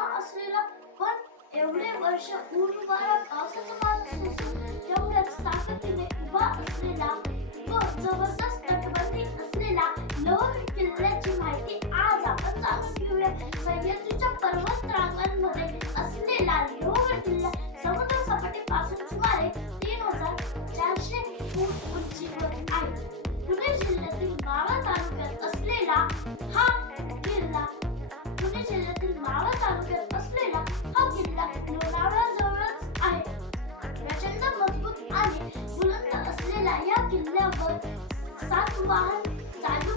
उभा असलेला पण एवढे वर्ष ऊन वारा पावसाचा मार सोसून तेवढ्याच ताकदीने उभा असलेला व जबरदस्त सातवाहन चालू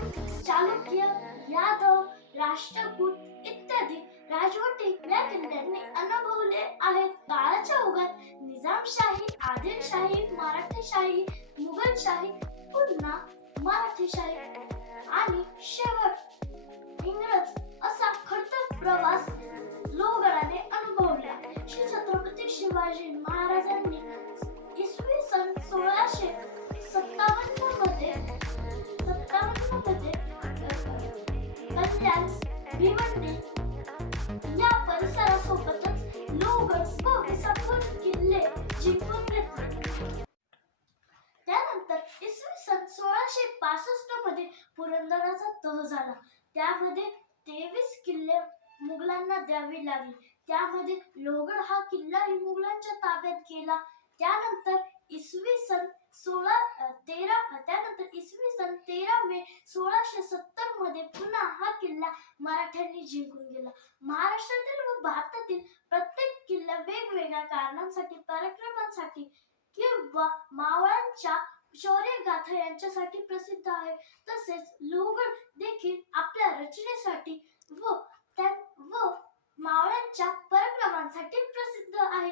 चालुक्य यादव राष्ट्रकूट इत्यादी राजवटी या किल्ल्यांनी अनुभवले आहेत. काळाच्या ओघात निजामशाही आदिलशाही मराठेशाही मुघलशाही पुन्हा मराठीशाही. भिवंडी या परिसरासोबतच लोहगड व विसापूर किल्ले जिंकून घेतले. त्यानंतर इसवी सन सोळाशे पासष्टमध्ये पुरंदराचा तह झाला. त्यामध्ये तेवीस किल्ले मुघलांना द्यावी लागली. त्यामध्ये लोहगड हा किल्लाही मुघलांच्या ताब्यात गेला. त्यानंतर इसवी सन सोळा तेरा त्यानंतर इसवी सन तेरा मे सोळाशे सत्तरमध्ये पुन्हा हा किल्ला मराठ्यांनी जिंकून गेला. महाराष्ट्रातील व भारतातील प्रत्येक किल्ला वेगवेगळ्या कारणांसाठी पराक्रमांसाठी किंवा मावळ्यांच्या शौर्यगाथा यांच्यासाठी प्रसिद्ध आहे. तसेच लोहगड देखील आपल्या रचनेसाठी व त्या व मावळ्यांच्या पराक्रमांसाठी प्रसिद्ध आहे.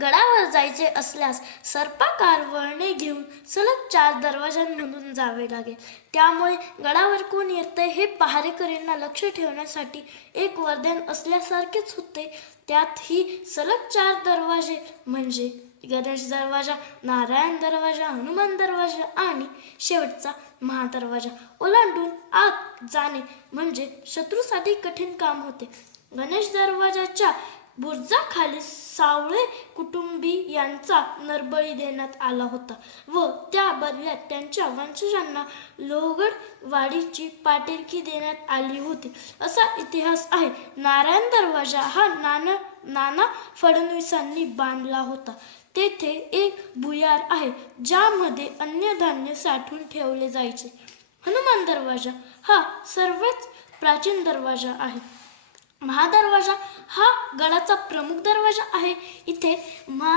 गडावर जायचे असल्यास सर्पाकार वळणे घेऊन सलग चार दरवाजांमधून जावे लागेल त्यामुळे गडावर कोण येतंय हे पहारेकरींना लक्ष ठेवण्यासाठी एक वर्धन असल्यासारखेच होते. त्यात ही सलग चार दरवाजे म्हणजे गणेश दरवाजा नारायण दरवाजा हनुमान दरवाजा आणि शेवटचा महादरवाजा. ओलांडून आत जाणे म्हणजे शत्रूसाठी कठीण काम होते. गणेश दरवाजाच्या बुर्जाखाली सावळे कुटुंबी यांचा नरबळी देण्यात आला होता व त्या बदल्यात त्यांच्या वंशजांना लोहगड वाडीची पाटीलकी देण्यात आली होती. असा इतिहास आहे. नारायण दरवाजा हा नाना नाना फडणवीसांनी बांधला होता. तेथे एक भुयार आहे ज्यामध्ये अन्नधान्य साठवून ठेवले जायचे. हनुमान दरवाजा हा सर्वच प्राचीन दरवाजा आहे. महादरवाजा हा गडाचा प्रमुख दरवाजा आहे. इथे मा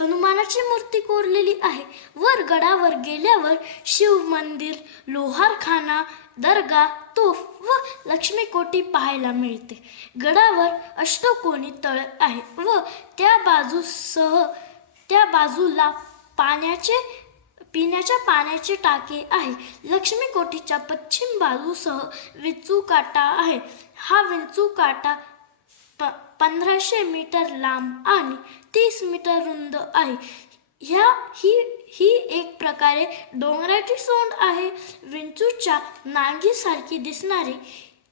हनुमानाची मूर्ती कोरलेली आहे. वर गडावर गेल्यावर शिव मंदिर लोहारखाना दर्गा तोफ व लक्ष्मी कोटी पाहायला मिळते. गडावर अष्टकोनी तळ आहे व त्या बाजूसह त्या बाजूला पाण्याचे पिण्याच्या पाण्याचे टाके आहे. लक्ष्मी कोठीच्या पश्चिम बाजूसह विंचू काटा आहे. हा विंचू काटा प पंधराशे मीटर लांब आणि तीस मीटर रुंद आहे. ह्या ही ही एक प्रकारे डोंगराची सोंड आहे. विंचूच्या नांगीसारखी दिसणारी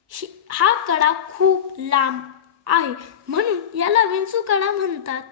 ही हा कडा खूप लांब आहे. म्हणून याला विंचू कडा म्हणतात.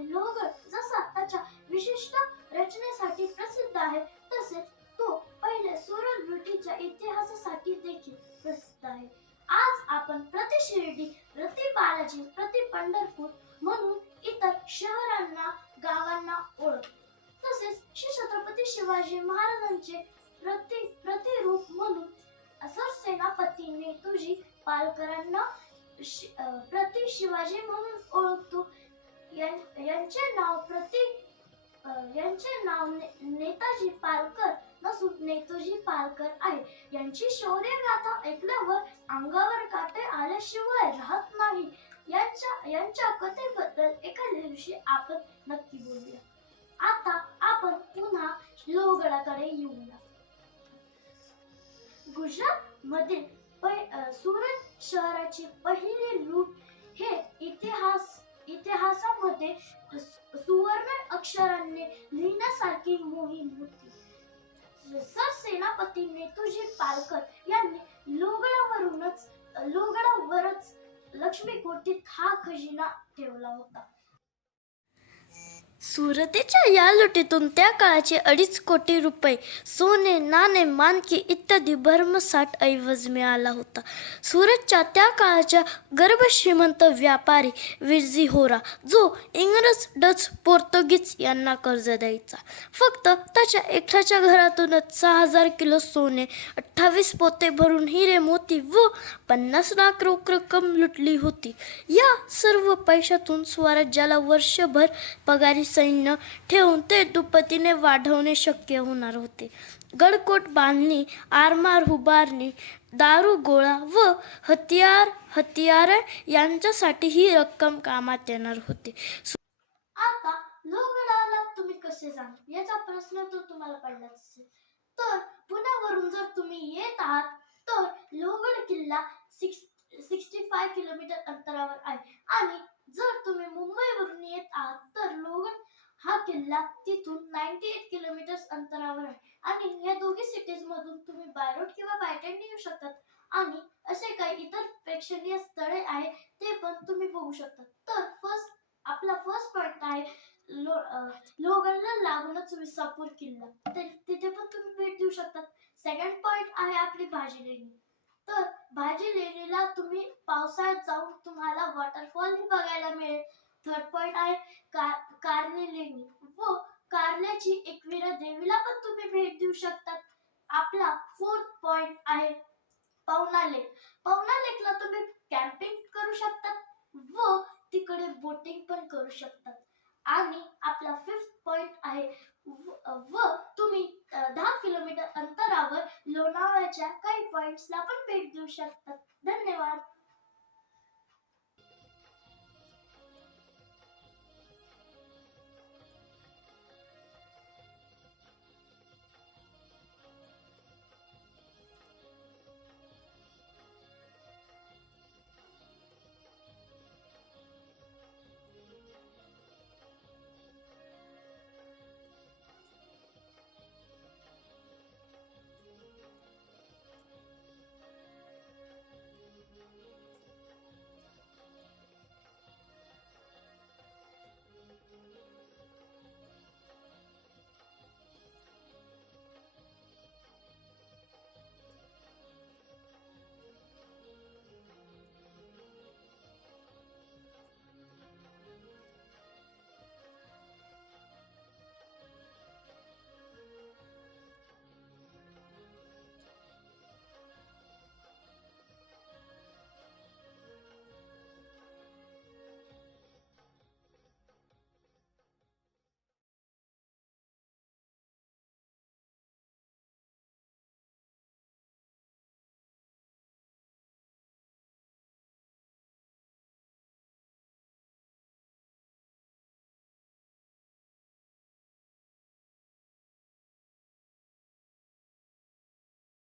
लोहगड जसा त्याच्या विशिष्ट रचनेसाठी प्रसिद्ध आहे तसेच तो पहिल्या सुरत ब्रिटिशच्या इतिहासासाठी देखील प्रसिद्ध आहे. आज आपण प्रति शिर्डी प्रति बालाजी प्रति पंढरपूर म्हणून इतर शहरांना गावांना ओळख तसेच श्री छत्रपती शिवाजी महाराजांचे प्रति प्रतिरूप म्हणून सरसेनापती नेतुजी पालकरांना प्रति शिवाजी म्हणून ओळखतो. यांचे नाव प्रतीक यांचे नाव ने- नेताजी पालकर नसून नेतोजी पालकर आहे. यांची शौर्य गाथा ऐकल्यावर अंगावर काटे आल्याशिवाय राहत नाही. यांच्या यांच्या कथेबद्दल एका दिवशी आपण नक्की बोलूया. आता आपण पुन्हा लोहगडाकडे येऊया. गुजरात मधील सुरत शहराची पहिली लूट हे इतिहास इतिहासामध्ये सुवर्ण अक्षरांनी लिहिण्यासारखी मोहीम होती. सर सेनापती नेतोजी पालकर यांनी लोगडावरूनच लोगडावरच लक्ष्मी कोटीत हा खजिना ठेवला होता. सुरतेच्या या लुटीतून त्या काळाचे अडीच कोटी रुपये सोने नाणे मानकी इत्यादी भरमसाठ ऐवज मिळाला होता. सुरतच्या त्या काळाच्या गर्भश्रीमंत व्यापारी विरजी होरा जो इंग्रज डच पोर्तुगीज यांना कर्ज द्यायचा. फक्त त्याच्या एकट्याच्या घरातूनच सहा हजार किलो सोने अठ्ठावीस पोते भरून हिरे मोती व पन्नास लाख रोख रक्कम लुटली होती. या सर्व पैशातून स्वराज्याला वर्षभर पगारी सैन्य ठेवून ते दुपटीने वाढवणे शक्य होणार होते. गडकोट बांधणी आरमार हुबारणी दारू गोळा व हतियार हतियार यांच्यासाठी ही रक्कम कामात येणार होती. आता लोहगडाला तुम्ही कसे जाणार? याचा प्रश्न तर तुम्हाला पडलाच असेल. तर पुण्यावरून जर तुम्ही येत आहात तर लोहगड किल्ला सिक्स सिक्स्टी फाय किलोमीटर अंतरावर आहे आणि जर तुम्ही मुंबईवरून येत आहात तर लोहगड जिल्हा तिथून नाईन्टी एट किलोमीटर अंतरावर आहे. आणि या दोघी सिटीज मधून तुम्ही बाय रोड किंवा बाय ट्रेन येऊ शकतात. आणि असे काही इतर प्रेक्षणीय स्थळे आहेत ते पण तुम्ही बघू शकता तर फर्स्ट आपला फर्स्ट पॉइंट आहे लो अं, लोहगडला लागूनच विसापूर किल्ला. तर तिथे पण तुम्ही भेट देऊ शकतात. सेकंड पॉइंट आहे आपली भाजी लेणी तर भाजी लेणीला तुम्ही पावसाळ्यात जाऊन तुम्हाला वॉटरफॉल बघायला मिळेल. थर्ड पॉइंट आहे. कार कारले लेणी. व कारल्याची एकविरा देवीला पण तुम्ही भेट देऊ शकतात. आपला फोर्थ पॉइंट आहे पवना लेक पवना लेकला तुम्ही कॅम्पिंग करू शकतात. व तिकडे बोटिंग पण करू शकतात. आणि आपला फिफ्थ पॉइंट आहे. व व तुम्ही दहा किलोमीटर अंतरावर लोणावळ्याच्या काही पॉइंट्सला पण भेट देऊ शकतात. धन्यवाद.